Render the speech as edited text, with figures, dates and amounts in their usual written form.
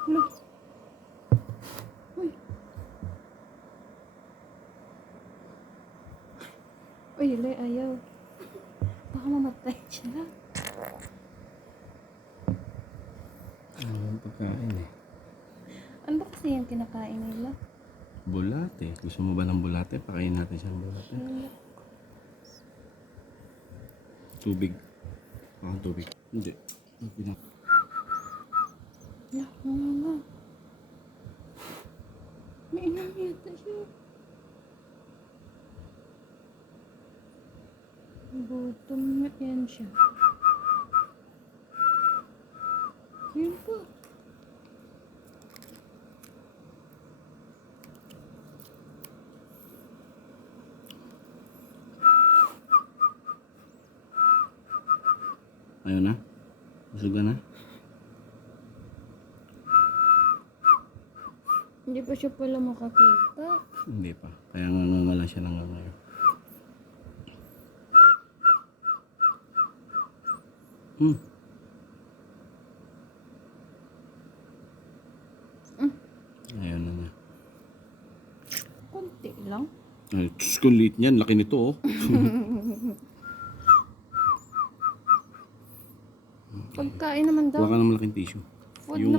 Hala. Uy. Uy, Lay, ayaw. Baka mamatay siya. Ano yung pagkain eh? Ano ba kasi yung kinakain nila? Bulate. Gusto mo ba ng bulate? Pakain natin siya ng bulate. Tubig. Tubig. Hindi. Hala, mama. May inom yata siya. Gutom na yan siya. Yun po. Ayaw na? Busog ka na? Hindi pa siya pala makakita. Hindi pa. Kaya ngangangala siya ng ngayon. Ayaw na niya. Konti lang. Ay, Diyos ko, liit niyan. Laki nito, oh. Pagkain naman daw. Kuha ka ng malaking tissue. Food Yung